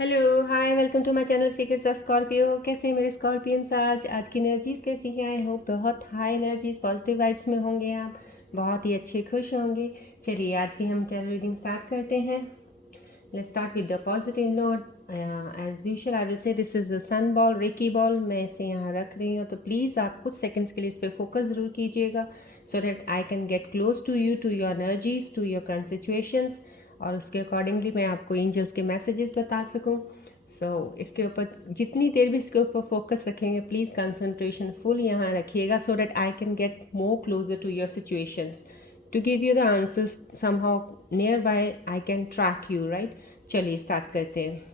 Hello hi welcome to my channel secrets of Scorpio. कैसे हैं मेरे स्कॉर्पियंस? आज की एनर्जीज कैसी हैं? आई होप बहुत हाई एनर्जीज पॉजिटिव वाइब्स में होंगे आप, बहुत ही अच्छे खुश होंगे। चलिए आज की हम टैरो रीडिंग स्टार्ट करते हैं। Let's start with the positive note. As usual I will say this is the sun ball, reiki ball. मैं इसे यहाँ रख रही हूँ, तो प्लीज़ आप कुछ सेकंड्स के लिए इस पर फोकस ज़रूर कीजिएगा, so that I can get close to you, to your energies, to your current situations, और उसके अकॉर्डिंगली मैं आपको एंजल्स के मैसेजेस बता सकूं। इसके ऊपर जितनी देर भी इसके ऊपर फोकस रखेंगे, प्लीज़ कंसंट्रेशन फुल यहाँ रखिएगा, so that I can get more closer to your situations, to give you the answers somehow nearby. I can track you, right? चलिए स्टार्ट करते हैं।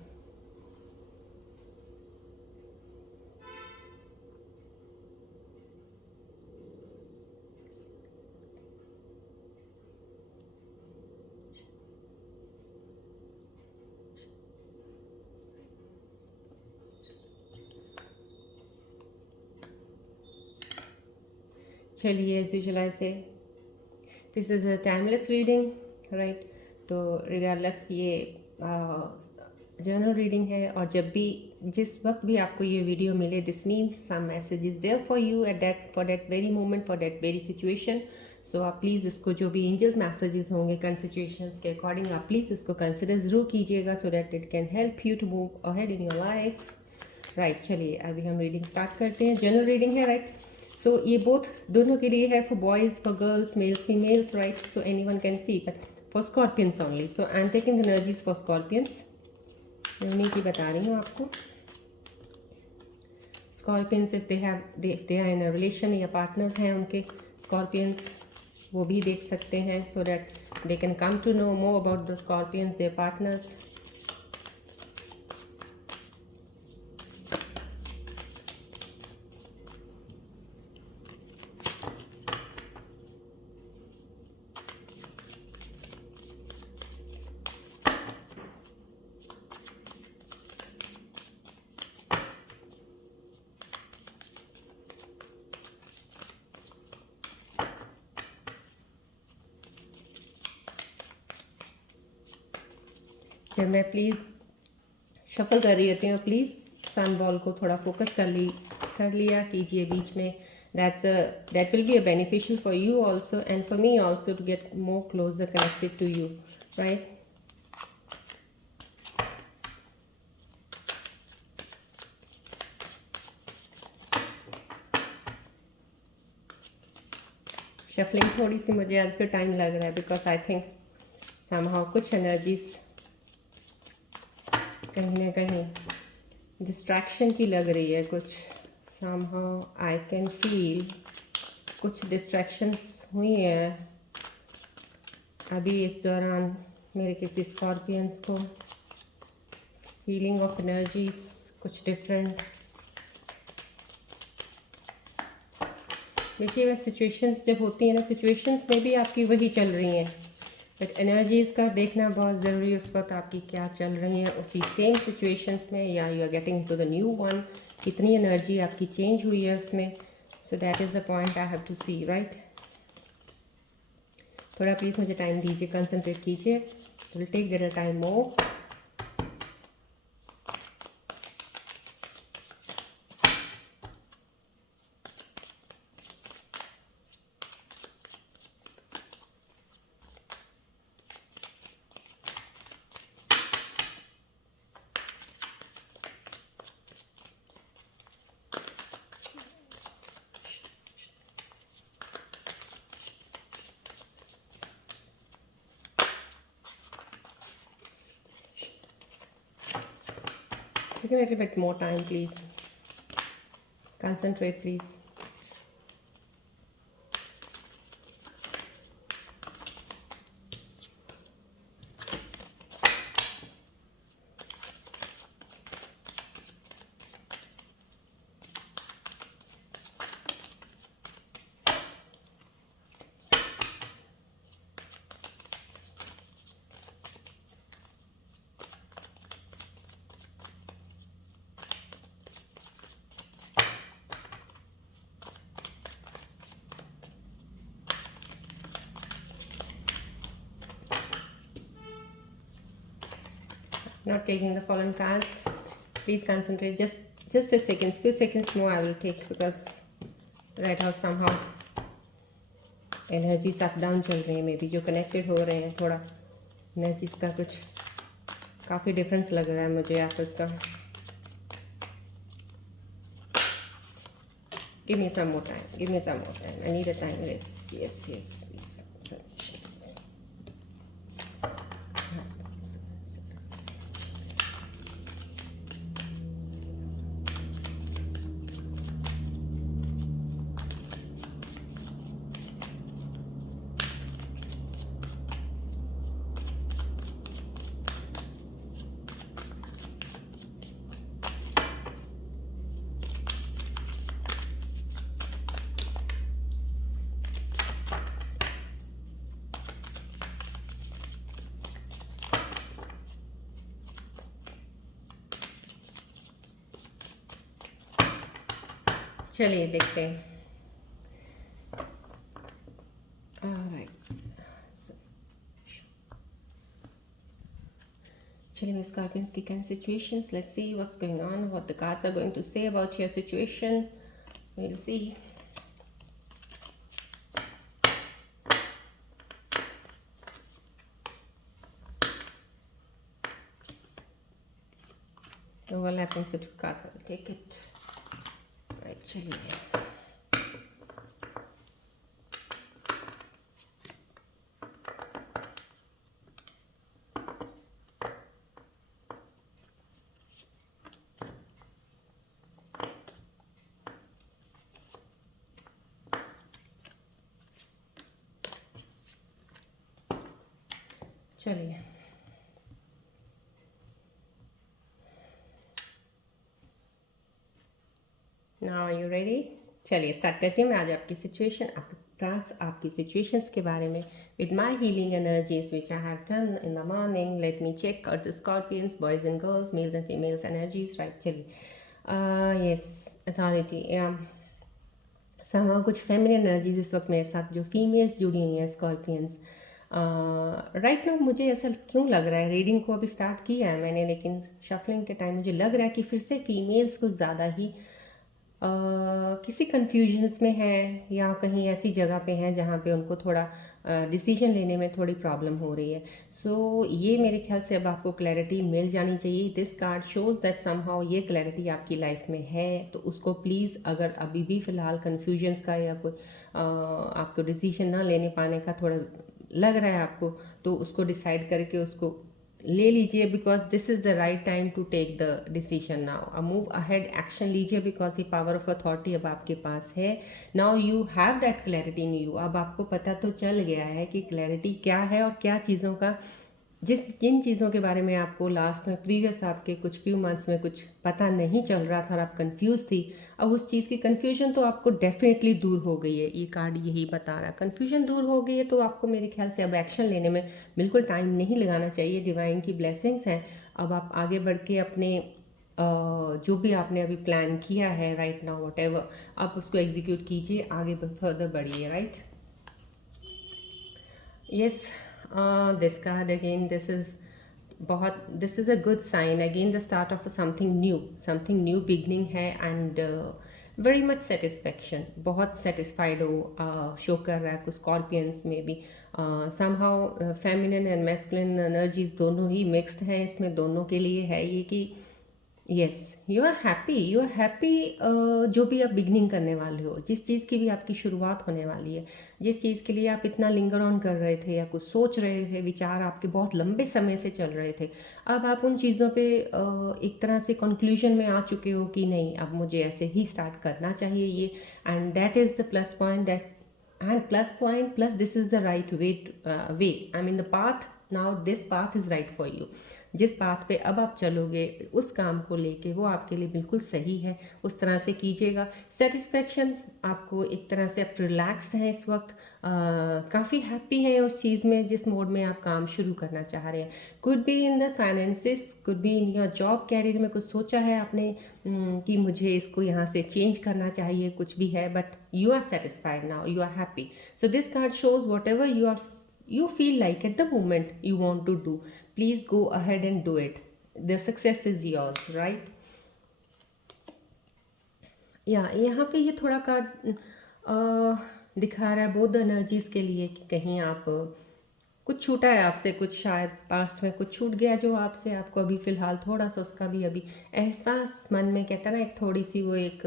चलिए as usual I say this is a timeless reading, right? तो regardless ये general reading है, और जब भी जिस वक्त भी आपको ये वीडियो मिले, this means some message is there for you at that, for that very moment, for that very situation. So आप प्लीज़ उसको, जो भी एंजल्स मैसेजेस होंगे करंट सिचुएशंस के अकॉर्डिंग, आप प्लीज़ उसको कंसिडर ज़रूर कीजिएगा, so that it can help you to move ahead in your life, right? चलिए अभी हम रीडिंग स्टार्ट करते हैं। जनरल रीडिंग है, राइट? सो ये बोथ दोनों के लिए है, for boys, for girls, males, females, right? So any one can see, but for Scorpions only. So I am taking the energies for Scorpions, मैं उन्हीं की बता रही हूँ आपको। Scorpions if they are in a relation, या partners हैं उनके स्कॉर्पियंस, वो भी देख सकते हैं, so that they can come to know more about the Scorpions, their partners. जब मैं प्लीज़ शफल कर रही होती हूँ, प्लीज़ सन बॉल को थोड़ा फोकस कर लिया कीजिए बीच में। That will be a beneficial for you also, and for me also, to get more closer connected to you, right? Shuffling थोड़ी सी मुझे आज फिर टाइम लग रहा है, बिकॉज आई थिंक समहाउ कुछ एनर्जीज कहीं ना कहीं डिस्ट्रैक्शन की लग रही है कुछ। समहाउ आई कैन फील कुछ डिस्ट्रैक्शंस हुई हैं अभी इस दौरान मेरे किसी स्कॉर्पियंस को। फीलिंग ऑफ एनर्जीज कुछ डिफरेंट। देखिए वह सिचुएशंस जब होती हैं ना, सिचुएशंस में भी आपकी वही चल रही हैं, बट एनर्जीज़ का देखना बहुत ज़रूरी है, उस वक्त आपकी क्या चल रही है उसी सेम सिचुएशंस में, या you are getting to the new one, कितनी एनर्जी आपकी चेंज हुई है उसमें। So that is the point I have to see, right? थोड़ा प्लीज़ मुझे टाइम दीजिए, कंसंट्रेट कीजिए, will take their time more. Give me a bit more time, please. Concentrate, please. Not taking the fallen cards. Please concentrate. Just a second, few seconds more I will take because right now somehow energies up down चल रही हैं, may be जो connected हो रहे हैं थोड़ा energies का कुछ काफ़ी डिफरेंस लग रहा है मुझे आपस का. Give me some more time. Give me some more time. I need a time. Yes, please. Solutions. Yes. चलिए देखते हैं. चलिए स्कॉर्पियंस की kind situations. Let's see what's going on, what the cards are going to say about your situation. We'll see. Overlapping set of cards. I'll take it. Right, चलिए. चलिए now you ready. चलिए start करते हैं. मैं आज आपकी situation, आपके trans, आपकी सिचुएशंस के बारे में with my healing energies which I have done in the morning. Let me check out the scorpions, boys and girls, males and females energies. Right, चलिए. Yes, authority. कुछ फेमिनिन एनर्जीज इस वक्त मेरे साथ, जो फीमेल्स जुड़ी हुई हैं स्कॉर्पियंस. राइट नाउ मुझे ऐसा क्यों लग रहा है, रीडिंग को अभी स्टार्ट किया है मैंने, लेकिन शफलिंग के टाइम मुझे लग रहा है कि फिर से फीमेल्स कुछ ज़्यादा ही किसी कन्फ्यूजन्स में है या कहीं ऐसी जगह पे हैं जहाँ पे उनको थोड़ा डिसीजन लेने में थोड़ी प्रॉब्लम हो रही है. सो ये मेरे ख्याल से अब आपको क्लैरिटी मिल जानी चाहिए. This card shows that somehow ये क्लैरिटी आपकी लाइफ में है, तो उसको प्लीज़, अगर अभी भी फ़िलहाल कन्फ्यूजन्स का या कोई आपको डिसीजन ना लेने पाने का थोड़ा लग रहा है आपको, तो उसको डिसाइड करके उसको ले लीजिए, because this is the right time to take the decision now. Move ahead, action लीजिए, बिकॉज ये पावर ऑफ अथॉरिटी अब आपके पास है. Now you have that clarity in you. अब आपको पता तो चल गया है कि क्लैरिटी क्या है और क्या चीज़ों का, जिन चीज़ों के बारे में आपको लास्ट में प्रीवियस आपके कुछ फ्यू मंथ्स में कुछ पता नहीं चल रहा था और आप कंफ्यूज थी, अब उस चीज़ की कन्फ्यूजन तो आपको डेफिनेटली दूर हो गई है. ये कार्ड यही बता रहा है, कन्फ्यूजन दूर हो गई है, तो आपको मेरे ख्याल से अब एक्शन लेने में बिल्कुल टाइम नहीं लगाना चाहिए. डिवाइन की ब्लेसिंग्स हैं. अब आप आगे बढ़ के अपने जो भी आपने अभी प्लान किया है राइट नाउ, वट एवर, आप उसको एग्जीक्यूट कीजिए, आगे फर्दर बढ़िए. Right, yes. This card again, this is a good sign. Again the start of something new beginning है, एंड वेरी मच सेटिस्फेक्शन. बहुत सेटिस्फाइड हो शो कर रहा है कुछ स्कॉर्पियंस में भी. Somehow feminine and masculine energies दोनों ही मिक्स्ड हैं इसमें. दोनों के लिए है ये कि यस, यू आर हैप्पी. जो भी आप बिगनिंग करने वाले हो, जिस चीज़ की भी आपकी शुरुआत होने वाली है, जिस चीज़ के लिए आप इतना लिंगर ऑन कर रहे थे या कुछ सोच रहे थे, विचार आपके बहुत लंबे समय से चल रहे थे, अब आप उन चीज़ों पे एक तरह से कंक्लूजन में आ चुके हो कि नहीं, अब मुझे ऐसे ही स्टार्ट करना चाहिए ये. And that is the plus point. Plus this is the right way. I mean the path. Now this path is right for you. जिस पाथ पे अब आप चलोगे उस काम को लेके, वो आपके लिए बिल्कुल सही है. उस तरह से कीजिएगा. सेटिस्फेक्शन आपको, एक तरह से आप रिलैक्स्ड हैं इस वक्त, काफ़ी हैप्पी हैं उस चीज़ में जिस मोड में आप काम शुरू करना चाह रहे हैं. Could be in the finances, could be in your job career में कुछ सोचा है आपने कि मुझे इसको यहाँ से चेंज करना चाहिए, कुछ भी है, but you are satisfied now, you are happy. So this card shows whatever you feel like at the moment you want to do, please go ahead and do it. The success is yours, right. या यहाँ पे ये थोड़ा card दिखा रहा है both energies के लिए कि कहीं आप कुछ छूटा है आपसे, कुछ शायद पास्ट में कुछ छूट गया जो आपसे, आपको अभी फ़िलहाल थोड़ा सा उसका भी अभी एहसास मन में, कहता है ना, एक थोड़ी सी वो एक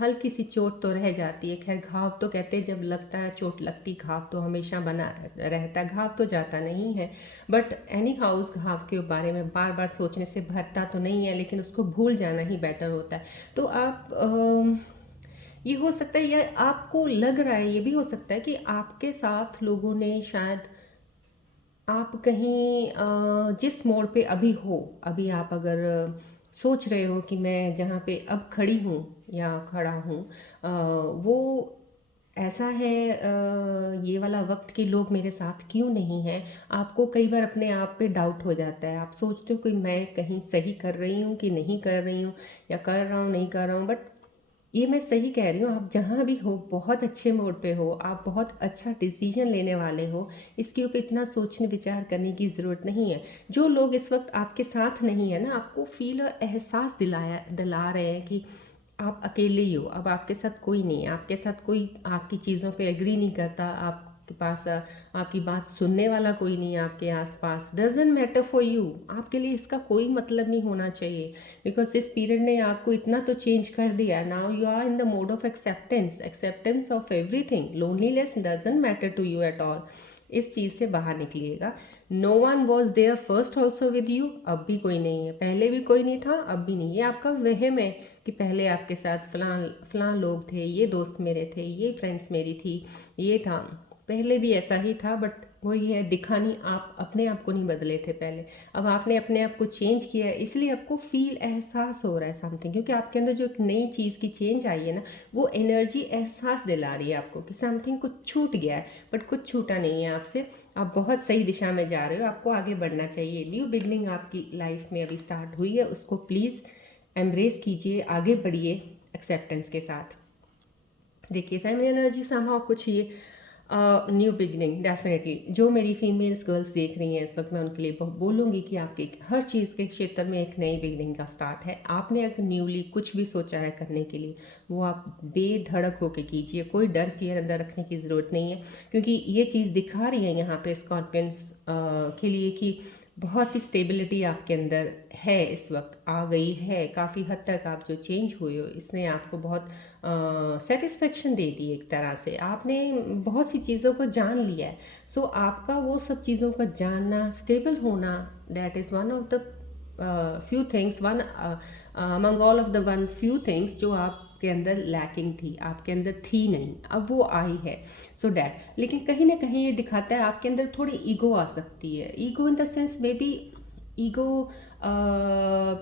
हल्की सी चोट तो रह जाती है। खैर घाव तो कहते हैं जब लगता है चोट लगती, घाव तो हमेशा बना रहता है, घाव तो जाता नहीं है। बट एनी हाउ उस घाव के बारे में बार बार सोचने से भरता तो नहीं है, लेकिन उसको भूल जाना ही बेटर होता है। तो आप ये हो सकता है, या आपको लग रहा है, ये भी हो सकता है कि आपके साथ लोगों ने शायद, आप कहीं जिस मोड़ पे अभी हो, अभी आप अगर सोच रहे हो कि मैं जहाँ पे अब खड़ी हूँ या खड़ा हूँ, वो ऐसा है, ये वाला वक्त कि लोग मेरे साथ क्यों नहीं हैं। आपको कई बार अपने आप पे डाउट हो जाता है, आप सोचते हो कि मैं कहीं सही कर रही हूँ कि नहीं कर रही हूँ, या कर रहा हूँ नहीं कर रहा हूँ। बट ये मैं सही कह रही हूँ, आप जहाँ भी हो बहुत अच्छे मोड पे हो, आप बहुत अच्छा डिसीजन लेने वाले हो। इसके ऊपर इतना सोचने विचार करने की ज़रूरत नहीं है। जो लोग इस वक्त आपके साथ नहीं है ना, आपको फील और एहसास दिला रहे हैं कि आप अकेले ही हो, अब आपके साथ कोई नहीं है, आपके साथ कोई आपकी चीज़ों पे एग्री नहीं करता, आपके पास आपकी बात सुनने वाला कोई नहीं है आपके आसपास। डजेंट मैटर फॉर यू, आपके लिए इसका कोई मतलब नहीं होना चाहिए, बिकॉज इस पीरियड ने आपको इतना तो चेंज कर दिया। Now you are in the mode of acceptance, acceptance of everything. Loneliness doesn't matter to you at all. इस चीज़ से बाहर निकलिएगा। No one was there first also with you, अब भी कोई नहीं है, पहले भी कोई नहीं था, अब भी नहीं। ये आपका वहम है कि पहले आपके साथ फलां फलां लोग थे, ये दोस्त मेरे थे, ये फ्रेंड्स मेरी थी, ये था, पहले भी ऐसा ही था। बट वही है, दिखानी आप अपने आप को नहीं बदले थे पहले, अब आपने अपने आप को चेंज किया है, इसलिए आपको फील एहसास हो रहा है समथिंग, क्योंकि आपके अंदर जो एक नई चीज़ की चेंज आई है ना, वो एनर्जी एहसास दिला रही है आपको कि समथिंग कुछ छूट गया है। बट कुछ छूटा नहीं है आपसे, आप बहुत सही दिशा में जा रहे हो, आपको आगे बढ़ना चाहिए। न्यू बिगनिंग आपकी लाइफ में अभी स्टार्ट हुई है, उसको प्लीज़ एम्ब्रेस कीजिए, आगे बढ़िए एक्सेप्टेंस के साथ। देखिए फेमिनिन एनर्जी समहाउ कुछ ये न्यू बिगनिंग, डेफिनेटली जो मेरी फीमेल्स गर्ल्स देख रही हैं इस वक्त, मैं उनके लिए बोलूँगी कि आपके हर चीज़ के क्षेत्र में एक नई बिगनिंग का स्टार्ट है। आपने अगर न्यूली कुछ भी सोचा है करने के लिए, वो आप बेधड़क होके कीजिए, कोई डर फियर अंदर रखने की ज़रूरत नहीं है, क्योंकि ये चीज़ दिखा रही है यहाँ पे स्कॉर्पियंस के लिए कि बहुत ही स्टेबिलिटी आपके अंदर है, इस वक्त आ गई है। काफ़ी हद तक आप जो चेंज हुए हो, इसने आपको बहुत सेटिस्फेक्शन दे दी। एक तरह से आपने बहुत सी चीज़ों को जान लिया है। सो आपका वो सब चीज़ों का जानना, स्टेबल होना, that is one of the few things, one among all of the one few things जो आपके अंदर लैकिंग थी, आपके अंदर थी नहीं, अब वो आई है। सो डैट, लेकिन कहीं ना कहीं ये दिखाता है आपके अंदर थोड़ी ईगो आ सकती है। Ego in the sense may be ego,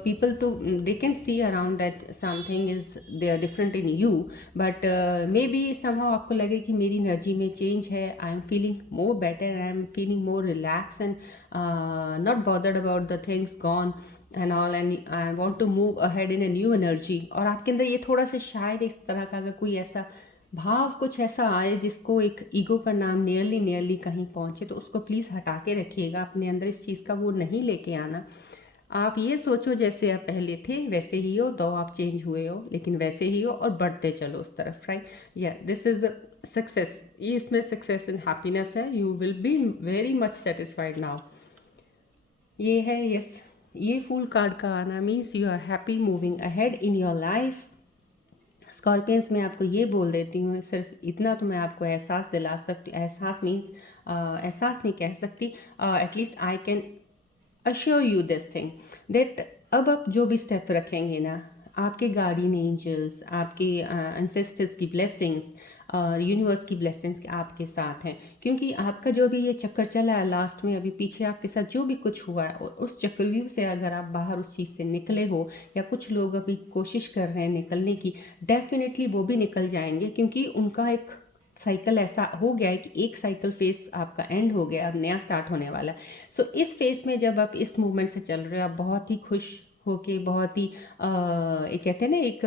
people to they can see around that something is they are different in you, but maybe somehow आपको लगे कि मेरी एनर्जी में चेंज है, I am feeling more better, I am feeling more relax and not bothered about the things gone and all, and I want to move ahead in a new energy. और आपके अंदर ये थोड़ा सा शायद इस तरह का अगर कोई ऐसा भाव कुछ ऐसा आए जिसको एक ईगो का नाम नियरली कहीं पहुँचे, तो उसको प्लीज़ हटा के रखिएगा अपने अंदर, इस चीज़ का वो नहीं लेके आना। आप ये सोचो जैसे आप पहले थे वैसे ही हो, दो आप चेंज हुए हो लेकिन वैसे ही हो, और बढ़ते चलो उस तरफ, राइट। या दिस इज़ सक्सेस, ये इसमें सक्सेस एंड हैप्पीनेस है। You will be very much satisfied now. ये है यस, ये फुल कार्ड का आना means you are happy moving ahead in your life. Scorpions मैं आपको ये बोल देती हूँ, सिर्फ इतना तो मैं आपको एहसास दिला सकती, एहसास मीन्स एहसास नहीं कह सकती, at least I can assure you this thing that अब आप जो भी स्टेप रखेंगे ना, आपके गार्डियन एंजल्स, आपके एंसेस्टर्स की ब्लेसिंग्स, यूनिवर्स की ब्लेसिंग्स आपके साथ हैं। क्योंकि आपका जो भी ये चक्कर चला है लास्ट में, अभी पीछे आपके साथ जो भी कुछ हुआ है, और उस चक्रव्यूह से अगर आप बाहर उस चीज़ से निकले हो, या कुछ लोग अभी कोशिश कर रहे हैं निकलने की, डेफिनेटली वो भी निकल जाएंगे, क्योंकि उनका एक साइकिल ऐसा हो गया है कि एक साइकिल फेस आपका एंड हो गया, अब नया स्टार्ट होने वाला है। सो इस फेस में जब आप इस मूवमेंट से चल रहे हो, आप बहुत ही खुश होके, बहुत ही एक कहते हैं ना, एक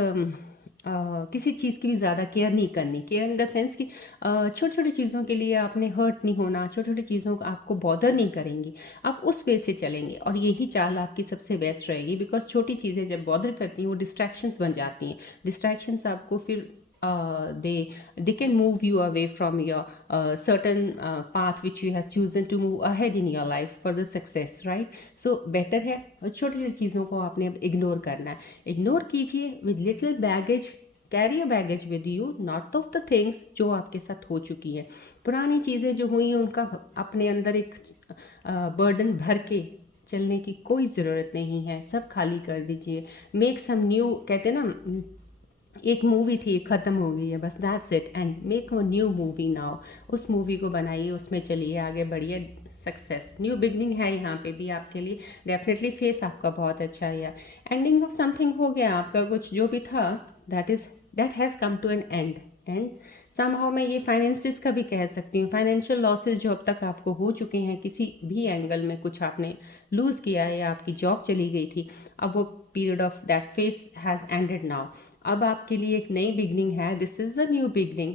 किसी चीज़ की भी ज़्यादा केयर नहीं करनी। केयर इन द सेंस कि छोटी छोटी चीज़ों के लिए आपने हर्ट नहीं होना, छोटी छोटी चीज़ों को आपको बॉदर नहीं करेंगी, आप उस वे से चलेंगे और यही चाल आपकी सबसे बेस्ट रहेगी। बिकॉज छोटी चीज़ें जब बॉदर करती हैं वो डिस्ट्रैक्शंस बन जाती हैं। डिस्ट्रैक्शंस आपको फिर they can move you away from your certain path which you have chosen to move ahead in your life for the success, right? So better है छोटी छोटी चीज़ों को आपने अब इग्नोर करना है। इग्नोर कीजिए with little baggage, carry a baggage with you, not of the things जो आपके साथ हो चुकी हैं। पुरानी चीज़ें जो हुई हैं उनका अपने अंदर एक बर्डन भर के चलने की कोई ज़रूरत नहीं है, सब खाली कर दीजिए। मेक सम न्यू, कहते हैं ना एक मूवी थी ख़त्म हो गई है बस, that's it, and make a new movie now. उस मूवी को बनाइए, उसमें चलिए, आगे बढ़िए। सक्सेस न्यू बिगनिंग है यहाँ पे भी आपके लिए। डेफिनेटली फेस आपका बहुत अच्छा है। एंडिंग ऑफ समथिंग हो गया आपका, कुछ जो भी था that has come to an end. And somehow मैं ये फाइनेंसिस का भी कह सकती हूँ। फाइनेंशियल लॉसेस जो अब तक आपको हो चुके हैं, किसी भी एंगल में कुछ आपने लूज़ किया है या आपकी जॉब चली गई थी, अब वो period of that face has ended now. अब आपके लिए एक नई बिगनिंग है। This is the new beginning.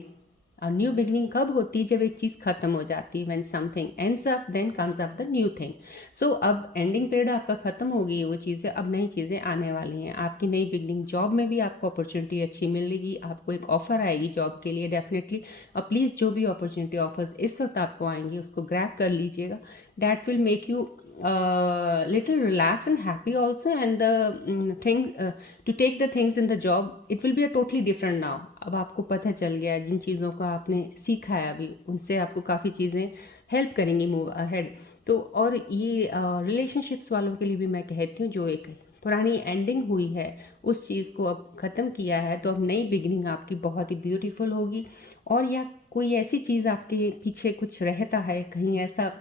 New beginning कब होती है? जब एक चीज़ खत्म हो जाती है। When something ends up then comes up the new thing. So अब एंडिंग पीरियड आपका खत्म हो गई है वो चीज़ें, अब नई चीज़ें आने वाली हैं। आपकी नई बिगनिंग, जॉब में भी आपको अपॉर्चुनिटी अच्छी मिलेगी, आपको एक ऑफर आएगी जॉब के लिए डेफिनेटली। और प्लीज़ जो भी अपॉर्चुनिटी ऑफर्स इस वक्त आपको आएंगी उसको ग्रैब कर लीजिएगा। That will make you little relaxed and happy also, and the thing to take the things in the job, it will be a totally different now. अब आपको पता चल गया, जिन चीज़ों को आपने सीखा है अभी, उनसे आपको काफ़ी चीज़ें हेल्प करेंगी मूव अहेड। तो और ये रिलेशनशिप्स वालों के लिए भी मैं कहती हूँ, जो एक पुरानी एंडिंग हुई है उस चीज़ को अब ख़त्म किया है, तो अब नई बिगनिंग आपकी बहुत ही ब्यूटीफुल होगी। और या कोई ऐसी चीज़ आपके पीछे कुछ रहता है, कहीं ऐसा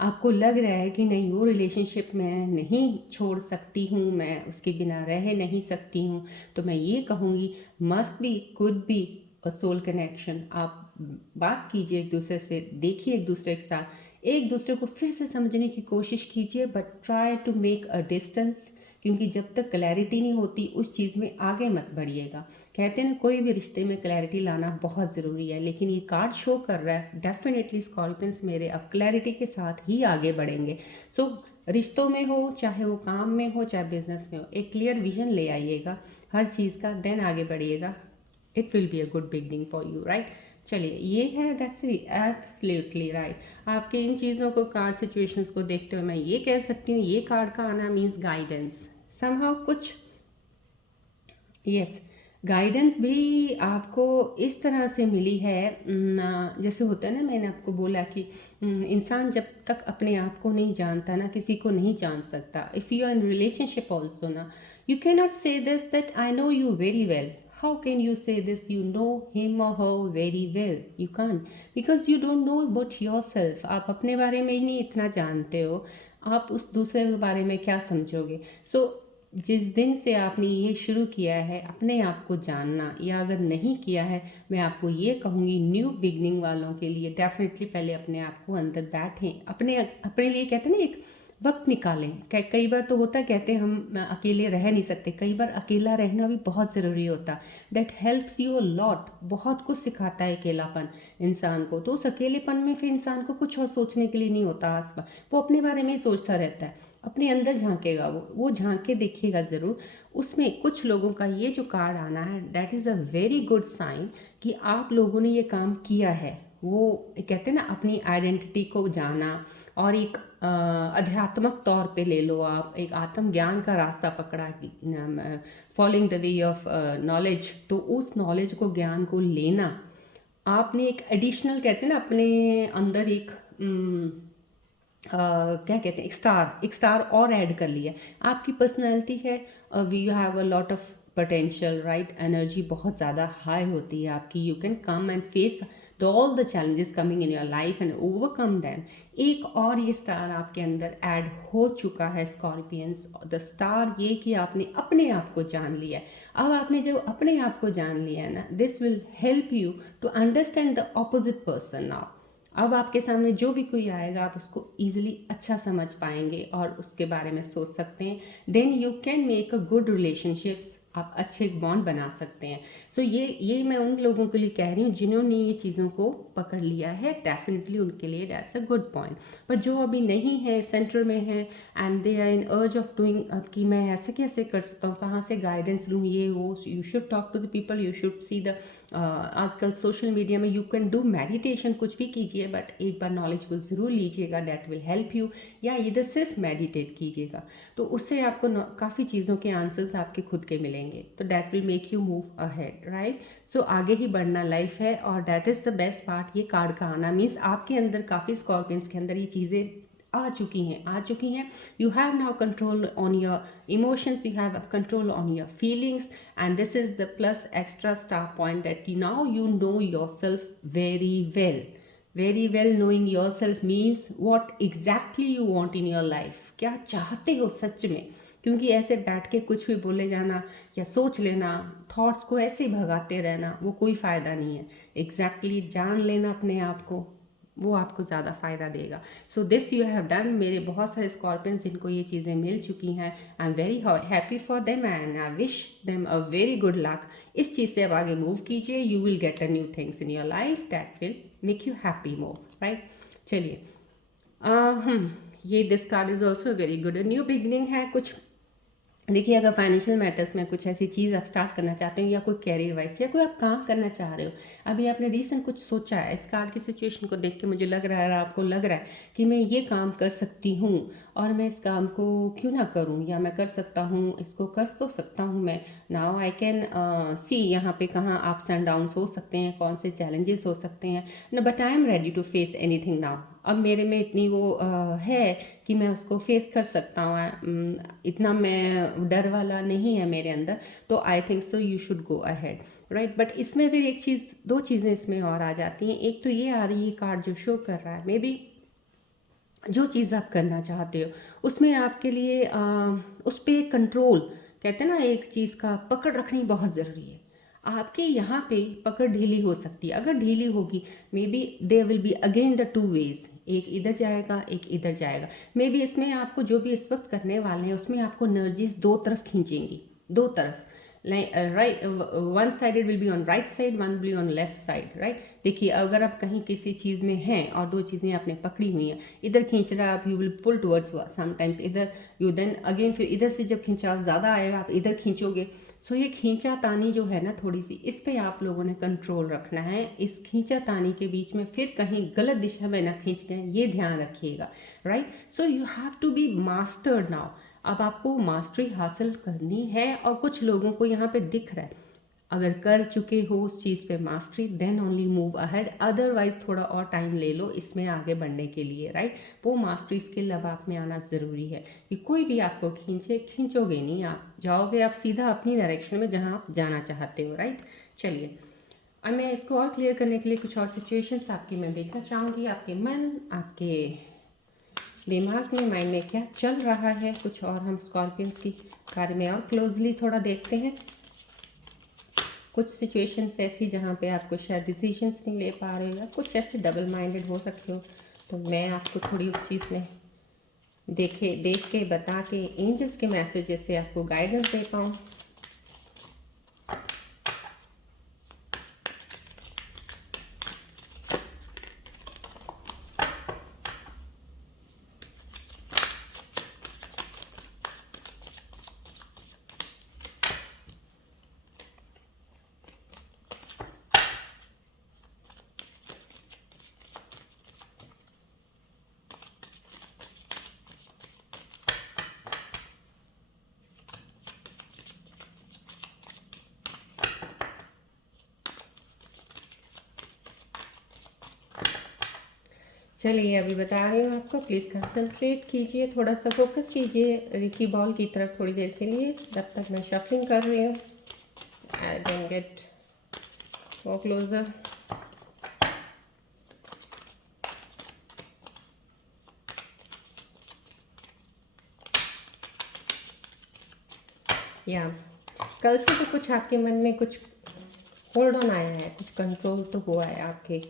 आपको लग रहा है कि नहीं, वो रिलेशनशिप मैं नहीं छोड़ सकती हूँ, मैं उसके बिना रह नहीं सकती हूँ, तो मैं ये कहूँगी must be, could be a soul connection. आप बात कीजिए एक दूसरे से, देखिए एक दूसरे के साथ, एक दूसरे को फिर से समझने की कोशिश कीजिए, but try to make a distance. क्योंकि जब तक क्लैरिटी नहीं होती उस चीज़ में आगे मत बढ़िएगा। कहते हैं ना, कोई भी रिश्ते में क्लैरिटी लाना बहुत ज़रूरी है, लेकिन ये कार्ड शो कर रहा है डेफिनेटली स्कॉर्पियंस मेरे अब क्लैरिटी के साथ ही आगे बढ़ेंगे। सो रिश्तों में हो, चाहे वो काम में हो, चाहे बिजनेस में हो, एक क्लियर विजन ले आइएगा हर चीज़ का, देन आगे बढ़िएगा। It will be a good beginning for you, right? चलिए, ये है, दैट्स एब्सोल्युटली राइट। आपके इन चीज़ों को, कार्ड सिचुएशंस को देखते हुए मैं ये कह सकती हूँ, ये कार्ड का आना मीन्स गाइडेंस। समहाउ कुछ, यस, गाइडेंस भी आपको इस तरह से मिली है। जैसे होता है ना, मैंने आपको बोला कि इंसान जब तक अपने आप को नहीं जानता ना, किसी को नहीं जान सकता। If you are in relationship also ना, you can not say this that I know you very well. How can you say this you know him और her very well? You can, because you don't know about yourself. आप अपने बारे में ही नहीं इतना जानते हो, आप उस दूसरे के बारे में क्या समझोगे? सो जिस दिन से आपने ये शुरू किया है अपने आप को जानना, या अगर नहीं किया है, मैं आपको ये कहूँगी न्यू बिगनिंग वालों के लिए डेफिनेटली पहले अपने आप को अंदर बैठें, अपने अपने लिए, कहते हैं ना, एक वक्त निकालें। कई बार तो होता, कहते हैं हम अकेले रह नहीं सकते, कई बार अकेला रहना भी बहुत ज़रूरी होता। That helps you a lot, बहुत कुछ सिखाता है अकेलापन इंसान को। तो उस अकेलेपन में फिर इंसान को कुछ और सोचने के लिए नहीं होता आसपास, वो अपने बारे में ही सोचता रहता है, अपने अंदर झांकेगा, वो झांक के देखिएगा ज़रूर। उसमें कुछ लोगों का ये जो कार्ड आना है, that is a very good sign कि आप लोगों ने ये काम किया है। वो कहते हैं ना, अपनी आइडेंटिटी को जाना, और एक आध्यात्मक तौर पे ले लो, आप एक आत्मज्ञान का रास्ता पकड़ा, following the way of knowledge. तो उस नॉलेज को, ज्ञान को लेना, आपने एक एडिशनल, कहते हैं ना, अपने अंदर एक क्या कहते हैं, एक स्टार और ऐड कर लिया। आपकी पर्सनैलिटी है, we have a lot of potential, right? Energy बहुत ज़्यादा हाई होती है आपकी। You can come and face all the challenges coming in your life and overcome them. एक और ये स्टार आपके अंदर ऐड हो चुका है स्कॉर्पियंस। द स्टार ये कि आपने अपने आप को जान लिया है। अब आपने जो अपने आप को जान लिया है ना, this will help you to understand the opposite person now. अब आपके सामने जो भी कोई आएगा, आप उसको ईजिली अच्छा समझ पाएंगे और उसके बारे में सोच सकते हैं। Then you can make a good relationships आप अच्छे बॉन्ड बना सकते हैं। सो ये मैं उन लोगों के लिए कह रही हूँ जिन्होंने ये चीज़ों को पकड़ लिया है, डेफिनेटली उनके लिए दैट्स अ गुड पॉइंट। पर जो अभी नहीं है, सेंटर में है एंड दे आर इन अर्ज ऑफ डूइंग कि मैं ऐसे कैसे कर सकता हूँ, कहाँ से गाइडेंस लूँ, ये वो, you should talk to the people, you should see the आजकल सोशल मीडिया में यू कैन डू मेडिटेशन, कुछ भी कीजिए बट एक बार नॉलेज को ज़रूर लीजिएगा, दैट विल हेल्प यू। या इधर सिर्फ मेडिटेट कीजिएगा तो उससे आपको काफ़ी चीज़ों के आंसर्स आपके खुद के मिलेंगे, तो that will make you move ahead, right. So आगे ही बढ़ना लाइफ है और that is the best part. ये कार्ड का आना मीन्स आपके अंदर, काफ़ी स्कॉर्पियंस के अंदर ये चीज़ें आ चुकी हैं। You have now control on your emotions, you have control on your feelings and this is the plus extra star point that now you know your self very well. Very well knowing your self means what exactly you want in your life, क्या चाहते हो सच में। क्योंकि ऐसे बैठ के कुछ भी बोले जाना या सोच लेना, थॉट्स को ऐसे ही भगाते रहना, वो कोई फ़ायदा नहीं है। एग्जैक्टली जान लेना अपने आप को, वो आपको ज़्यादा फ़ायदा देगा। So this you have done. मेरे बहुत सारे स्कॉर्पियंस जिनको ये चीज़ें मिल चुकी हैं, I am very happy for them and I wish them a very good luck. इस चीज़ से अब आगे मूव कीजिए, you will get a new things in your life that will make you happy more, right. चलिए ये this card is also very good, new beginning है कुछ। देखिए अगर फाइनेंशियल मैटर्स में कुछ ऐसी चीज़ आप स्टार्ट करना चाहते हो या कोई कैरियर वाइज या कोई आप काम करना चाह रहे हो, अभी आपने रीसेंट कुछ सोचा है, इस कार्ड की सिचुएशन को देख के मुझे लग रहा है, आपको लग रहा है कि मैं ये काम कर सकती हूँ और मैं इस काम को क्यों ना करूँ, या मैं कर सकता हूँ, इसको कर तो सकता हूँ मैं। नाउ आई कैन सी यहाँ पे कहाँ अप्स एंड डाउन्स हो सकते हैं, कौन से चैलेंजेस हो सकते हैं ना, but I am ready to face anything now. अब मेरे में इतनी वो है कि मैं उसको फेस कर सकता हूँ, इतना मैं डर वाला नहीं है मेरे अंदर, तो आई think so you should go ahead, right. But इसमें फिर एक चीज़, दो चीज़ें इसमें और आ जाती हैं। एक तो ये आ रही है कार्ड जो शो कर रहा है, मे बी जो चीज़ आप करना चाहते हो उसमें आपके लिए उस पर कंट्रोल, कहते हैं ना, एक चीज़ का पकड़ रखनी बहुत ज़रूरी है। आपके यहाँ पे पकड़ ढीली हो सकती है, अगर ढीली होगी maybe there will be again the two ways, एक इधर जाएगा एक इधर जाएगा। मे बी इसमें आपको जो भी इस वक्त करने वाले हैं उसमें आपको एनर्जीज दो तरफ खींचेंगी, दो तरफ, right, one sided will be on right side, one will be on left side, right. देखिए अगर आप कहीं किसी चीज़ में हैं और दो चीज़ें आपने पकड़ी हुई हैं, इधर खींच रहा है आप, you will pull towards sometimes इधर, यू देन अगेन फिर इधर से जब खिंचाव ज़्यादा आएगा आप इधर खींचोगे। सो ये खींचा तानी जो है ना थोड़ी सी, इस पे आप लोगों ने कंट्रोल रखना है। इस खींचा तानी के बीच में फिर कहीं गलत दिशा में ना खींच लें, ये ध्यान रखिएगा, right. So you have to be mastered now. अब आपको मास्टरी हासिल करनी है और कुछ लोगों को यहाँ पे दिख रहा है, अगर कर चुके हो उस चीज़ पे mastery then only move ahead, otherwise थोड़ा और टाइम ले लो इसमें आगे बढ़ने के लिए, राइट। वो मास्टरी स्किल अब आप में आना ज़रूरी है कि कोई भी आपको खींचोगे नहीं, आप जाओगे आप सीधा अपनी डायरेक्शन में जहाँ आप जाना चाहते हो, राइट। चलिए अब मैं इसको और क्लियर करने के लिए कुछ और सिचुएशंस आपकी मैं देखना चाहूँगी, आपके मन, आपके दिमाग में, माइंड में क्या चल रहा है, कुछ और हम स्कॉर्पियंस की बारे में और क्लोजली थोड़ा देखते हैं। कुछ सिचुएशंस ऐसी जहाँ पे आपको शायद डिसीजंस नहीं ले पा रहे हो, या कुछ ऐसे डबल माइंडेड हो सकते हो, तो मैं आपको थोड़ी उस चीज़ में देख के बता के एंजल्स के मैसेजेस से आपको गाइडेंस दे पाऊँ। चलिए अभी बता रही हूँ आपको, प्लीज़ कंसंट्रेट कीजिए, थोड़ा सा फोकस कीजिए रिकी बॉल की तरफ थोड़ी देर के लिए, जब तक मैं शफलिंग कर रही हूँ। आई कैन गेट मोर क्लोजर। या कल से तो कुछ आपके मन में कुछ होल्ड ऑन आया है, कुछ कंट्रोल तो हुआ है, आपके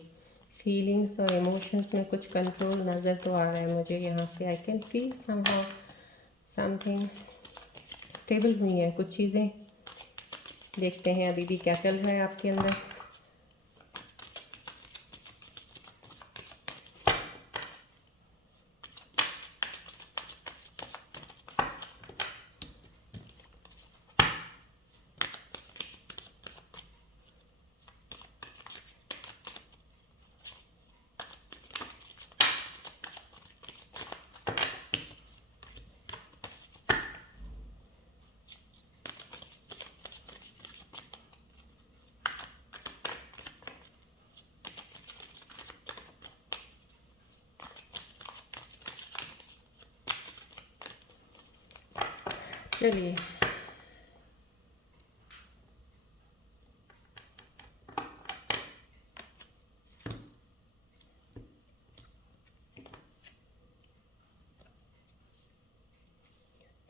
फीलिंग्स और इमोशंस में कुछ कंट्रोल नज़र तो आ रहा है मुझे यहाँ से। आई can feel somehow something stable हुई है कुछ चीज़ें, देखते हैं अभी भी क्या चल रहा है आपके अंदर। चलिए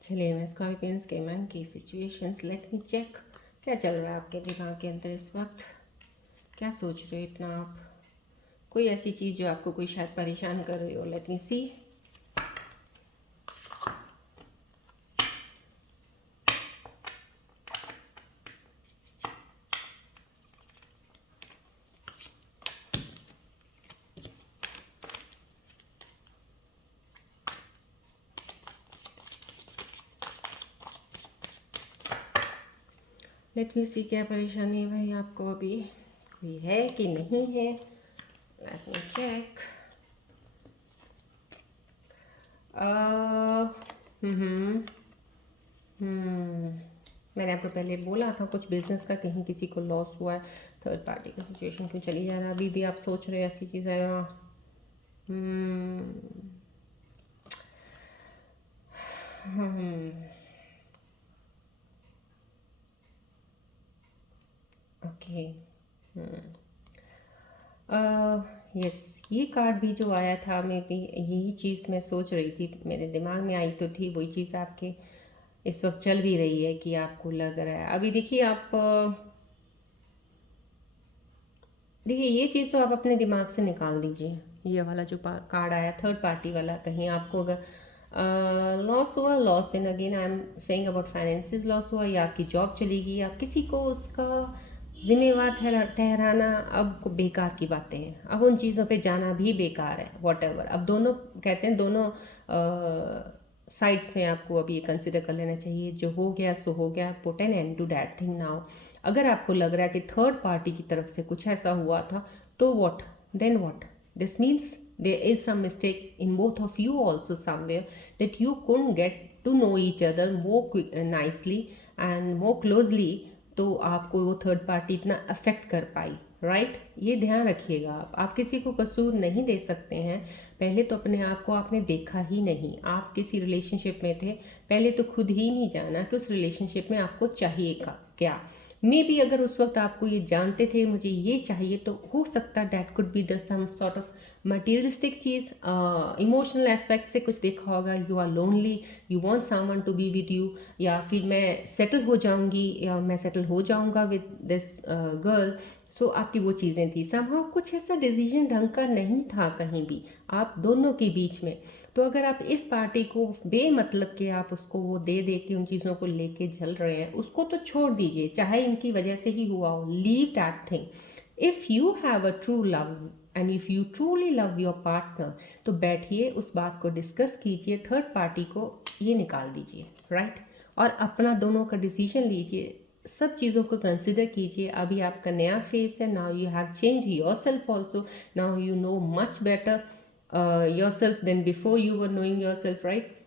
चलिए मैं स्कॉर्पियंस के मन की सिचुएशंस लेट मी चेक, क्या चल रहा है आपके दिमाग के अंदर इस वक्त, क्या सोच रहे हो इतना आप, कोई ऐसी चीज़ जो आपको कोई शायद परेशान कर रही हो। लेट मी सी। लेट मी सी, क्या परेशानी है भाई आपको, अभी कोई है कि नहीं है। Late me check. हम्म मैंने आपको पहले बोला था कुछ बिजनेस का कहीं किसी को लॉस हुआ है, थर्ड पार्टी का सिचुएशन क्यों चली जा रहा है, अभी भी आप सोच रहे हो ऐसी चीज़ें। हम्म ओके। यस, ये कार्ड भी जो आया था, मैं भी यही चीज़ मैं सोच रही थी, मेरे दिमाग में आई तो थी वही चीज़ आपके इस वक्त चल भी रही है कि आपको लग रहा है। अभी देखिए आप देखिए ये चीज़ तो आप अपने दिमाग से निकाल दीजिए। ये वाला जो कार्ड आया थर्ड पार्टी वाला, कहीं आपको अगर लॉस हुआ, loss in again I am saying about finances loss हुआ, या आपकी जॉब चली गई, या किसी को उसका जिम्मेवार ठहराना अब बेकार की बातें हैं। अब उन चीज़ों पे जाना भी बेकार है, वॉट एवर। अब दोनों कहते हैं, दोनों साइड्स में आपको अभी ये कंसिडर कर लेना चाहिए। जो हो गया सो हो गया, put an end to that thing now. अगर आपको लग रहा है कि थर्ड पार्टी की तरफ से कुछ ऐसा हुआ था, तो what, then what, this means there is some mistake in both of you also somewhere, that you couldn't get to know each other more nicely and more closely, तो आपको वो थर्ड पार्टी इतना अफेक्ट कर पाई, right. ये ध्यान रखिएगा। आप किसी को कसूर नहीं दे सकते हैं। पहले तो अपने आप को आपने देखा ही नहीं, आप किसी रिलेशनशिप में थे, पहले तो खुद ही नहीं जाना कि उस रिलेशनशिप में आपको चाहिए क्या। मे बी अगर उस वक्त आपको ये जानते थे मुझे ये चाहिए, तो हो सकता that could be the some sort of materialistic चीज़, इमोशनल एस्पेक्ट से कुछ देखा होगा। You are lonely, you want someone to be with you, या फिर मैं सेटल हो जाऊंगी या मैं सेटल हो जाऊंगा विद दिस गर्ल। सो आपकी वो चीज़ें थी। समहाउ कुछ ऐसा डिसीजन ढंग का नहीं था कहीं भी आप दोनों के बीच में। तो अगर आप इस पार्टी को बेमतलब के आप उसको वो दे दे के उन चीज़ों को लेके चल रहे हैं, उसको तो छोड़ दीजिए, चाहे इनकी वजह से ही हुआ हो। Leave that thing. If you have a true love and if you truly love your partner, तो बैठिए, उस बात को डिस्कस कीजिए, थर्ड पार्टी को ये निकाल दीजिए, राइट। और अपना दोनों का डिसीजन लीजिए, सब चीज़ों को कंसिडर कीजिए। अभी आपका नया फेस है, now you have change yourself also, now you know much better yourself than before you were knowing yourself, right.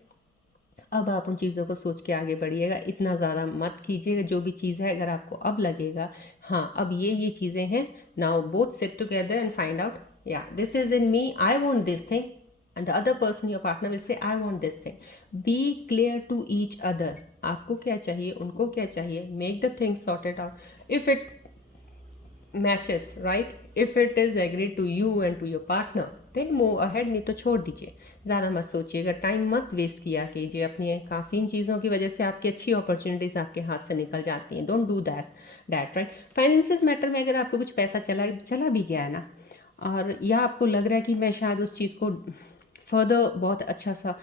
अब आप उन चीज़ों को सोच के आगे बढ़िएगा, इतना ज़्यादा मत कीजिएगा। जो भी चीज़ है, अगर आपको अब लगेगा हाँ अब ये चीज़ें हैं, now both sit together and find out, या this is in me, I want this thing, and the other person your partner will say I want this thing. Be clear to each other, आपको क्या चाहिए, उनको क्या चाहिए, make the thing sorted out. If it matches, right, if it is agreed to you and to your partner, then move ahead, नहीं तो छोड़ दीजिए। ज़्यादा मत सोचिएगा, टाइम मत वेस्ट किया कीजिए अपनी। काफ़ी इन चीज़ों की वजह से आपकी अच्छी अपॉर्चुनिटीज़ आपके हाथ से निकल जाती हैं। Don't do that, right. Finances matter में अगर आपको कुछ पैसा चला भी गया है ना, और या आपको लग रहा है कि मैं शायद उस चीज़ को फर्दर बहुत अच्छा सा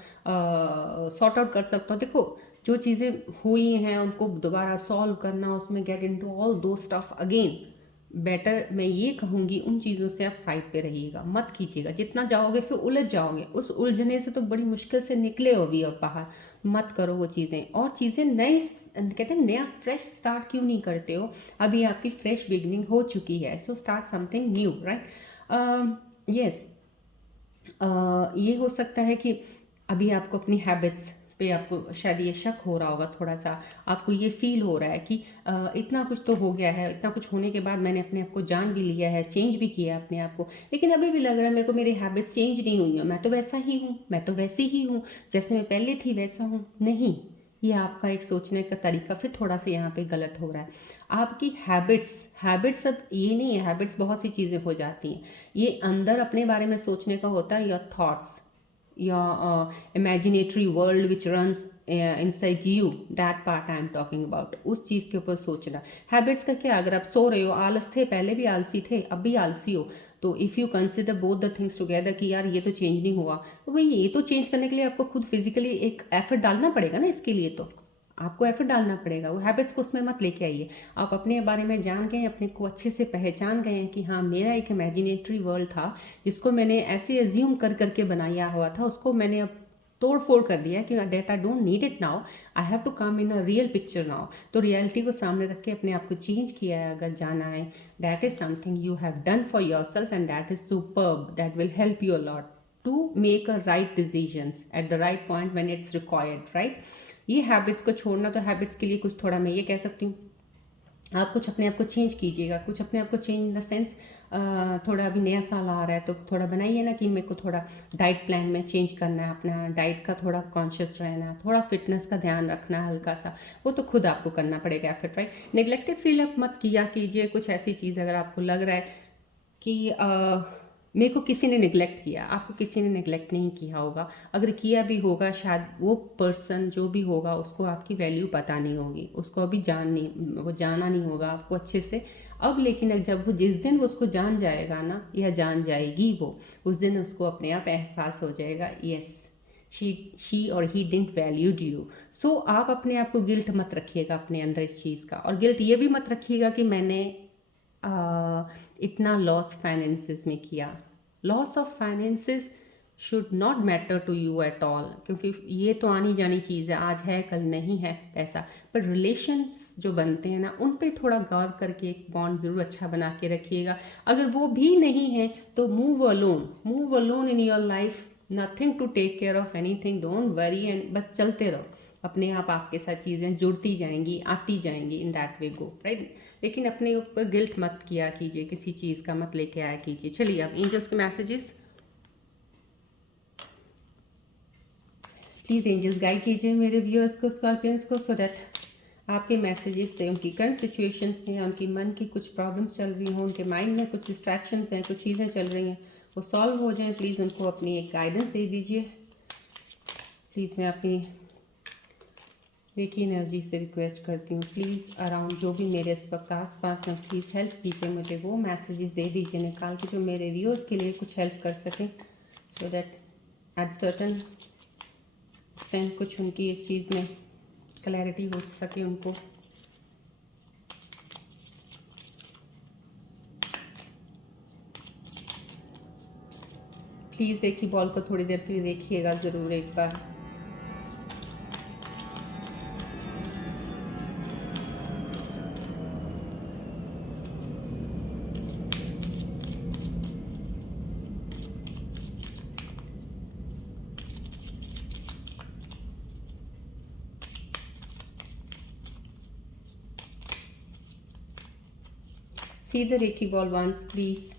सॉर्ट आउट कर सकता हूँ, देखो जो चीज़ें हुई हैं उनको दोबारा सॉल्व करना, उसमें गेट इनटू ऑल दो स्टफ अगेन, बेटर मैं ये कहूँगी उन चीज़ों से आप साइड पे रहिएगा, मत कीजिएगा। जितना जाओगे फिर उलझ जाओगे, उस उलझने से तो बड़ी मुश्किल से निकले हो भी अब बाहर। मत करो वो चीज़ें। और चीज़ें नए कहते हैं नया फ्रेश स्टार्ट क्यों नहीं करते हो? अभी आपकी फ्रेश बिगनिंग हो चुकी है, so start something new, right. Yes, ये हो सकता है कि अभी आपको अपनी हैबिट्स पे आपको शायद ये शक हो रहा होगा थोड़ा सा, आपको ये फील हो रहा है कि इतना कुछ तो हो गया है, इतना कुछ होने के बाद मैंने अपने आप को जान भी लिया है, चेंज भी किया है अपने आप को, लेकिन अभी भी लग रहा है मेरे को मेरी हैबिट्स चेंज नहीं हुई हैं, मैं तो वैसा ही हूँ, मैं तो वैसी ही हूँ, जैसे मैं पहले थी वैसा हूँ। नहीं, ये आपका एक सोचने का तरीका फिर थोड़ा सा यहाँ पे गलत हो रहा है। आपकी हैबिट्स हैबिट्स अब ये नहीं है, हैबिट्स बहुत सी चीज़ें हो जाती हैं। ये अंदर अपने बारे में सोचने का होता है, your thoughts, your imaginary world which runs inside you, that part I am talking about, उस चीज़ के ऊपर सोचना। हैबिट्स का क्या, अगर आप सो रहे हो, आलस थे पहले भी आलसी थे, अब भी आलसी हो, तो if you consider both the things together कि यार ये तो चेंज नहीं हुआ, तो भाई ये तो चेंज करने के लिए आपको खुद फिजिकली एक एफर्ट डालना पड़ेगा ना, इसके लिए तो आपको एफर्ट डालना पड़ेगा। वो हैबिट्स को उसमें मत लेके आइए। आप अपने बारे में जान गए, अपने को अच्छे से पहचान गए हैं कि हाँ मेरा एक इमेजिनेटरी वर्ल्ड था जिसको मैंने ऐसे एज्यूम कर करके बनाया हुआ था, उसको मैंने अब तोड़ फोड़ कर दिया कि that I don't need it now, I have to come in a real picture now. तो रियलिटी को सामने रख के अपने आप को चेंज किया है अगर जाना है, that is something you have done for yourself and that is superb, that will help you a lot to make a right decisions at the right point when it's required, right. ये habits को छोड़ना, तो habits के लिए कुछ थोड़ा मैं ये कह सकती हूँ, आप कुछ अपने आप को चेंज कीजिएगा, कुछ अपने आप को चेंज इन द सेंस, थोड़ा अभी नया साल आ रहा है तो थोड़ा बनाइए ना कि मेरे को थोड़ा डाइट प्लान में चेंज करना है, अपना डाइट का थोड़ा कॉन्शियस रहना है, थोड़ा फिटनेस का ध्यान रखना है हल्का सा, वो तो खुद आपको करना पड़ेगा effort, right. Neglected fill up मत किया कीजिए, कुछ ऐसी चीज़ अगर आपको लग रहा है कि मेरे को किसी ने निगलेक्ट किया, आपको किसी ने निगलेक्ट नहीं किया होगा, अगर किया भी होगा शायद वो पर्सन जो भी होगा उसको आपकी वैल्यू पता नहीं होगी, उसको अभी वो जाना नहीं होगा आपको अच्छे से अब, लेकिन जब वो जिस दिन वो उसको जान जाएगा ना या जान जाएगी वो, उस दिन उसको अपने आप एहसास हो जाएगा, यस शी और ही डिडंट वैल्यूड यू। सो आप अपने आप को गिल्ट मत रखिएगा अपने अंदर इस चीज़ का, और गिल्ट ये भी मत रखिएगा कि मैंने इतना लॉस फाइनेंसिस में किया। Loss of finances should not matter to you at all, क्योंकि ये तो आनी जानी चीज़ है, आज है कल नहीं है पैसा, पर रिलेशंस जो बनते हैं ना उन पे थोड़ा गौर करके एक बॉन्ड ज़रूर अच्छा बना के रखिएगा। अगर वो भी नहीं है तो move alone in your life, nothing to take care of anything, don't worry, and बस चलते रहो, अपने आप आपके साथ चीज़ें जुड़ती जाएंगी, आती जाएंगी, in that way go, right. लेकिन अपने ऊपर गिल्ट मत किया कीजिए, किसी चीज़ का मत लेके आया कीजिए। चलिए अब एंजल्स के मैसेजेस, प्लीज़ एंजल्स गाइड कीजिए मेरे व्यूअर्स को, स्कॉर्पियंस को, सो दैट आपके मैसेजेस से उनकी करंट सिचुएशंस में, उनकी मन की कुछ प्रॉब्लम्स चल रही हों, उनके माइंड में कुछ डिस्ट्रैक्शंस हैं, कुछ चीज़ें चल रही हैं, वो सॉल्व हो जाएं। प्लीज़ उनको अपनी एक गाइडेंस दे दीजिए। प्लीज़ मैं अपनी रेकी एनर्जी से रिक्वेस्ट करती हूँ, प्लीज़ अराउंड जो भी मेरे इस वक्त आस पास हैं, प्लीज़ हेल्प कीजिए, मुझे वो मैसेजेस दे दीजिए निकाल के जो मेरे व्यूअर्स के लिए कुछ हेल्प कर सकें, so that at certain time कुछ उनकी इस चीज़ में क्लैरिटी हो सके उनको। प्लीज़ रेकी बॉल को थोड़ी देर फिर देखिएगा ज़रूर एक बार। See the Reiki ball once, please.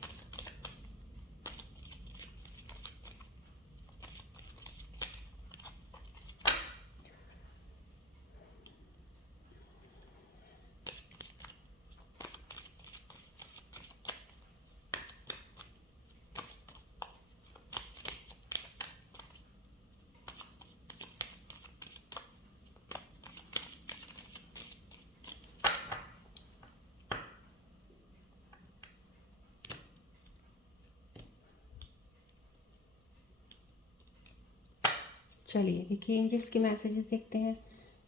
चलिए देखिए एंजल्स के मैसेजेस देखते हैं।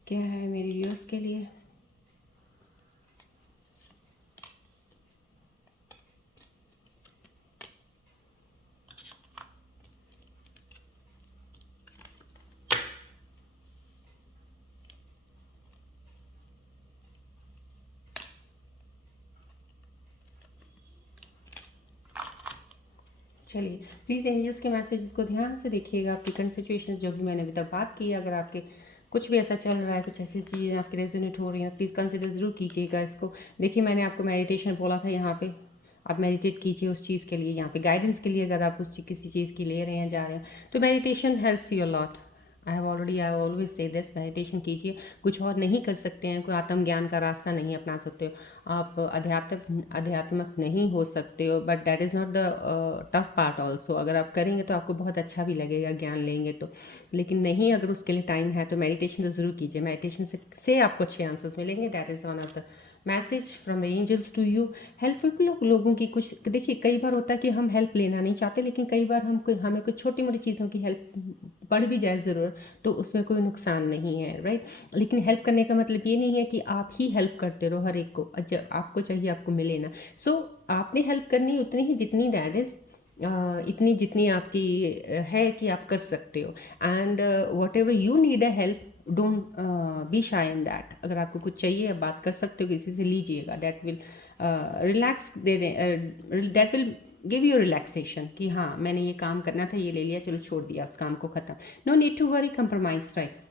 क्या है मेरे व्यूअर्स के लिए। चलिए प्लीज़ एंजल्स के मैसेजेस को ध्यान से देखिएगा। आपकी करंट सिचुएशंस जो भी मैंने अभी तक बात की, अगर आपके कुछ भी ऐसा चल रहा है, कुछ ऐसी चीज़ें आपके रेजोनेट हो रही हैं, प्लीज़ कंसिडर ज़रूर कीजिएगा इसको। देखिए मैंने आपको मेडिटेशन बोला था, यहाँ पे आप मेडिटेट कीजिए उस चीज़ के लिए, यहाँ पे गाइडेंस के लिए। अगर आप उस किसी चीज़ की ले रहे हैं, जा रहे हैं, तो meditation helps you a lot. I always say this, meditation कीजिए। कुछ और नहीं कर सकते हैं, कोई आत्मज्ञान का रास्ता नहीं अपना सकते हो आप, अध्यात्मक नहीं हो सकते हो, but that is not the tough part also. अगर आप करेंगे तो आपको बहुत अच्छा भी लगेगा ज्ञान लेंगे तो, लेकिन नहीं अगर उसके लिए टाइम है तो मेडिटेशन तो ज़रूर कीजिए। मेडिटेशन से आपको अच्छे आंसर्स मिलेंगे। That is one of the message from the angels to you. Helpful लोगों की कुछ, देखिए कई बार होता है कि हम हेल्प लेना नहीं चाहते, लेकिन कई बार हमें कुछ छोटी मोटी चीज़ों की हेल्प पड़ भी जाए ज़रूरत, तो उसमें कोई नुकसान नहीं है, राइट। लेकिन हेल्प करने का मतलब ये नहीं है कि आप ही हेल्प करते रहो हर एक को, जब आपको चाहिए आपको मिले ना। सो आपने हेल्प करनी उतनी ही जितनी दैट इज़ इतनी जितनी आपकी है कि आप कर सकते हो। And what ever you need a help, don't be शाई इन दैट। अगर आपको कुछ चाहिए आप बात कर सकते हो, किसी से लीजिएगा। दैट विल रिलैक्स दे दें, that will give you relaxation कि हाँ मैंने ये काम करना था, ये ले लिया, चलो छोड़ दिया उस काम को ख़त्म। No need to worry, compromise, right.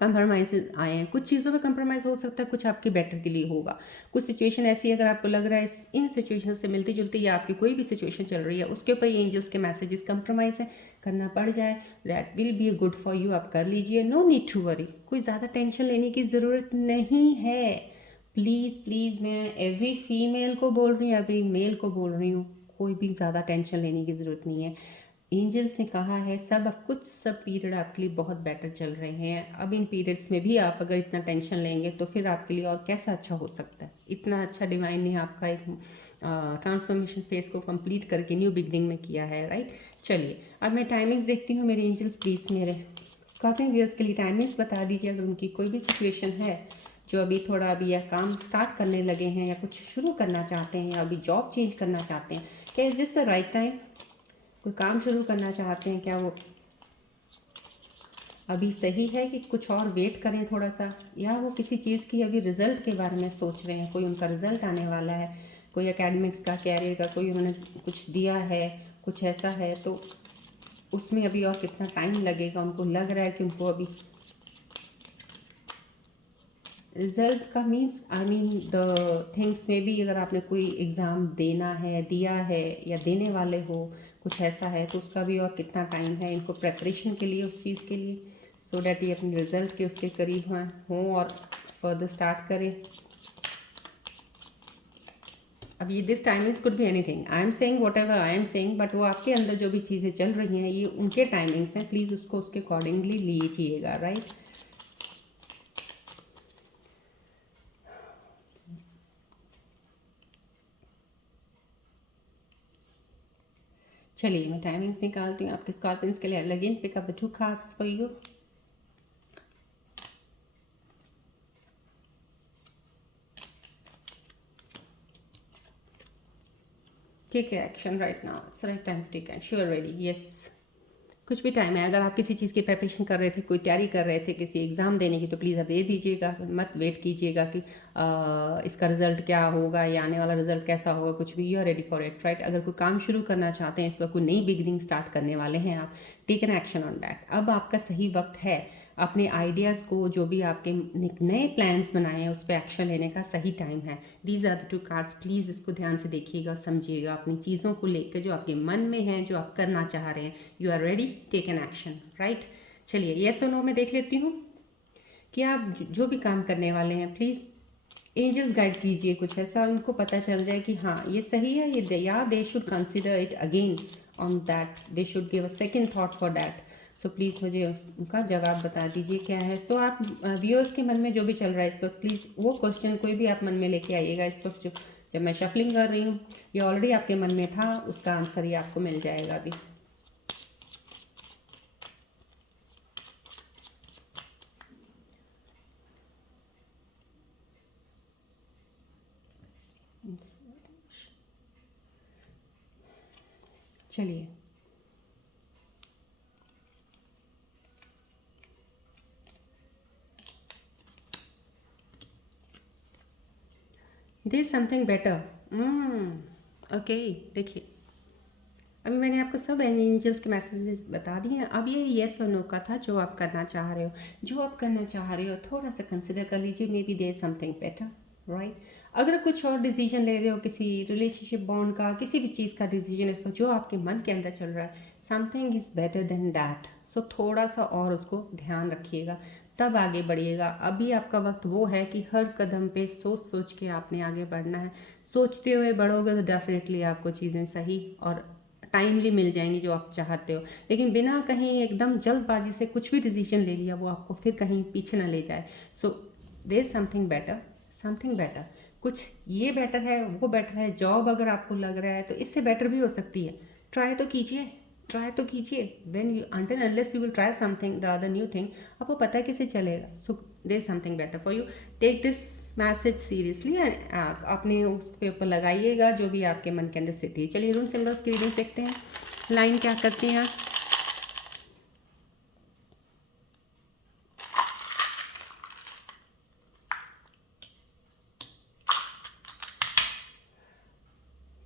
Compromise आए हैं, कुछ चीज़ों में कंप्रोमाइज़ हो सकता है, कुछ आपके बेटर के लिए होगा। कुछ सिचुएशन ऐसी अगर आपको लग रहा है इन सिचुएशन से मिलती जुलती, या आपकी कोई भी सिचुएशन चल रही है उसके ऊपर एंजल्स के मैसेजेस कंप्रोमाइज़ है, करना पड़ जाए, that will be good for you, आप कर लीजिए। नो नीड टू वरी, कोई ज़्यादा टेंशन लेने की ज़रूरत नहीं है। प्लीज़ प्लीज़, मैं एवरी फीमेल को बोल रही हूँ, एवरी मेल को बोल रही हूँ, कोई भी ज़्यादा टेंशन लेने की ज़रूरत नहीं है। एंजल्स ने कहा है सब पीरियड आपके लिए बहुत बेटर चल रहे हैं। अब इन पीरियड्स में भी आप अगर इतना टेंशन लेंगे तो फिर आपके लिए और कैसा अच्छा हो सकता है। इतना अच्छा डिवाइन ने आपका एक ट्रांसफॉर्मेशन फेज को कंप्लीट करके न्यू बिगनिंग में किया है, राइट। चलिए अब मैं टाइमिंग्स देखती हूँ। मेरे एंजल्स प्लीज़ मेरे स्कॉर्पियन व्यूअर्स के लिए टाइमिंग्स बता दीजिए। अगर उनकी कोई भी सिचुएशन है जो अभी या काम स्टार्ट करने लगे हैं, या कुछ शुरू करना चाहते हैं, या अभी जॉब चेंज करना चाहते हैं, क्या is this the right time? कोई काम शुरू करना चाहते हैं, क्या वो अभी सही है कि कुछ और वेट करें थोड़ा सा, या वो किसी चीज़ की अभी रिजल्ट के बारे में सोच रहे हैं, कोई उनका रिजल्ट आने वाला है, कोई एकेडमिक्स का, कैरियर का, कोई उन्होंने कुछ दिया है, कुछ ऐसा है, तो उसमें अभी और कितना टाइम लगेगा, उनको लग रहा है कि उनको अभी रिजल्ट का means I mean the things में भी, अगर आपने कोई एग्ज़ाम देना है, दिया है, या देने वाले हो, कुछ ऐसा है, तो उसका भी और कितना टाइम है इनको प्रेपरेशन के लिए, उस चीज़ के लिए, सो डैट ये अपने रिजल्ट के उसके करीब हों और फर्दर स्टार्ट करें। अब ये this timings could be anything, I am saying what ever I am saying, but वो आपके अंदर जो भी चीज़ें चल रही हैं ये उनके टाइमिंग्स हैं, प्लीज़ उसको उसके अकॉर्डिंगली लीजिएगा, राइट। चलिए मैं टाइमिंग्स निकालती हूँ आपके स्कॉर्पियंस के लिए। Again pick up the 2 cards for you. Take action right now, it's right time to take action, you are ready, yes. कुछ भी टाइम है, अगर आप किसी चीज़ की प्रिपरेशन कर रहे थे, कोई तैयारी कर रहे थे किसी एग्ज़ाम देने की, तो प्लीज़ अब दे दीजिएगा, मत वेट कीजिएगा कि इसका रिजल्ट क्या होगा या आने वाला रिजल्ट कैसा होगा, कुछ भी, you are ready for it, right. अगर कोई काम शुरू करना चाहते हैं इस वक्त, कोई नई बिगिनिंग स्टार्ट करने वाले हैं आप, take an action on that. अब आपका सही वक्त है अपने आइडियाज़ को, जो भी आपके नए प्लान्स बनाए हैं उस पर एक्शन लेने का सही टाइम है। These are the 2 cards, please इसको ध्यान से देखिएगा, समझिएगा, अपनी चीज़ों को लेकर जो आपके मन में हैं, जो आप करना चाह रहे हैं, you are ready, take an action, right. चलिए येस और नो में देख लेती हूँ कि आप जो भी काम करने वाले हैं, प्लीज़ एंजल्स गाइड कीजिए, कुछ ऐसा उनको पता चल जाए कि हाँ ये सही है, ये या they should consider it again on that, they should give a second thought for that. So please मुझे उनका जवाब बता दीजिए क्या है। सो आप व्यूअर्स के मन में जो भी चल रहा है इस वक्त, प्लीज़ वो क्वेश्चन कोई भी आप मन में लेके आइएगा इस वक्त, जो जब मैं शफलिंग कर रही हूँ, ये ऑलरेडी आपके मन में था, उसका आंसर ही आपको मिल जाएगा अभी। चलिए, दिस समथिंग बेटर। ओके, देखिए, अभी मैंने आपको सब एंजल्स के मैसेजेस बता दिए हैं। अब ये येस और नो का था, जो आप करना चाह रहे हो। जो आप करना चाह रहे हो थोड़ा सा कंसिडर कर लीजिए, maybe there something better, right. अगर कुछ और डिसीजन ले रहे हो, किसी रिलेशनशिप बॉन्ड का, किसी भी चीज़ का डिसीजन, इसको जो आपके मन के अंदर चल रहा है, something is better than that. So थोड़ा सा और उसको ध्यान रखिएगा, तब आगे बढ़िएगा। अभी आपका वक्त वो है कि हर कदम पे सोच सोच के आपने आगे बढ़ना है। सोचते हुए बढ़ोगे तो डेफिनेटली आपको चीज़ें सही और टाइमली मिल जाएंगी जो आप चाहते हो। लेकिन बिना कहीं एकदम जल्दबाजी से कुछ भी डिसीजन ले लिया, वो आपको फिर कहीं पीछे ना ले जाए। So there something better, something better. कुछ ये बेटर है, वो बेटर है। जॉब अगर आपको लग रहा है तो इससे बेटर भी हो सकती है। ट्राई तो कीजिए, ट्राई तो कीजिए। When you until unless you will try something the other new thing, आपको पता है कैसे चलेगा। So there something better for you. Take this message seriously and अपने उस पे ऊपर लगाइएगा जो भी आपके मन के अंदर स्थिति है। चलिए रून सिंबल्स की रीडिंग देखते हैं, लाइन क्या करती हैं।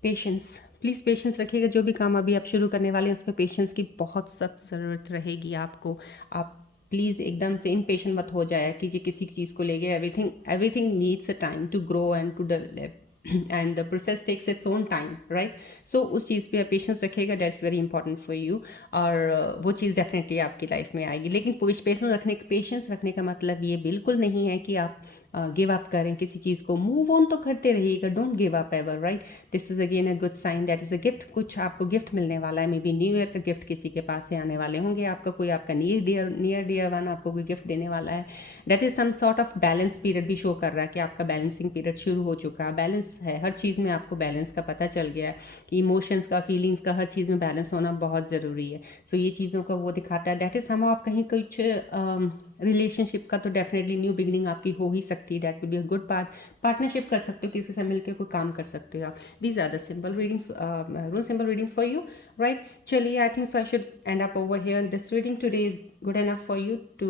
पेशेंस, प्लीज़ पेशेंस रखिएगा। जो भी काम अभी आप शुरू करने वाले हैं उस पर पेशेंस की बहुत सख्त ज़रूरत रहेगी आपको। आप प्लीज़ एकदम से इम्पेशेंट मत हो जाया कीजिए किसी चीज़ को लेके। Everything everything needs a time to grow and to develop and the process takes its own time, right. So उस चीज़ पे आप पेशेंस रखिएगा, that's very important for you. और वो चीज़ डेफिनेटली आपकी लाइफ में आएगी। लेकिन पेशेंस रखने का मतलब ये बिल्कुल नहीं है कि आप गिव अप करें किसी चीज़ को। मूव ऑन तो करते रहिएगा, don't give up ever, right. This is again a good sign, that is a gift. कुछ आपको गिफ्ट मिलने वाला है, मे बी न्यू ईयर का गिफ्ट किसी के पास से आने वाले होंगे। आपका कोई आपका नियर डियर वन आपको कोई गिफ्ट देने वाला है। That is some sort of balance period भी शो कर रहा है कि आपका बैलेंसिंग पीरियड शुरू हो चुका है। बैलेंस है हर चीज़ में, आपको बैलेंस का पता चल गया है। इमोशंस का, फीलिंग्स का, हर चीज़ में बैलेंस होना बहुत ज़रूरी है। सो ये चीज़ों का वो दिखाता है। दैट इज़ हम आप कहीं कुछ रिलेशनशिप का तो डेफिनेटली न्यू बिगनिंग आपकी हो ही सकती है। That will be a good partnership कर सकते हो, किसी से मिलकर कोई काम कर सकते हो आप। These are the simple readings, rule simple readings for you, right. चलिए, I think so I should end up over here. This reading today is good enough for you to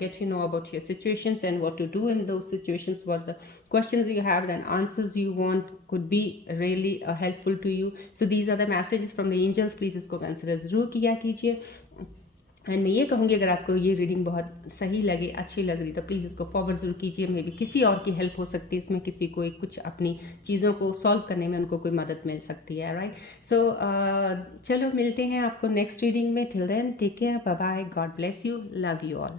get to know about your situations and what to do in those situations, what the questions you have and answers you want could be really helpful to you. So these are the messages from the angels, please इसको consider ज़रूर किया कीजिए। And मैं ये कहूँगी, अगर आपको ये रीडिंग बहुत सही लगे, अच्छी लग रही, तो प्लीज़ इसको फॉरवर्ड ज़रूर कीजिए। मे बी किसी और की हेल्प हो सकती है इसमें, किसी को कुछ अपनी चीज़ों को सॉल्व करने में उनको कोई मदद मिल सकती है, राइट। सो चलो मिलते हैं आपको नेक्स्ट रीडिंग में। Till then take care, bye bye, God bless you, love you all.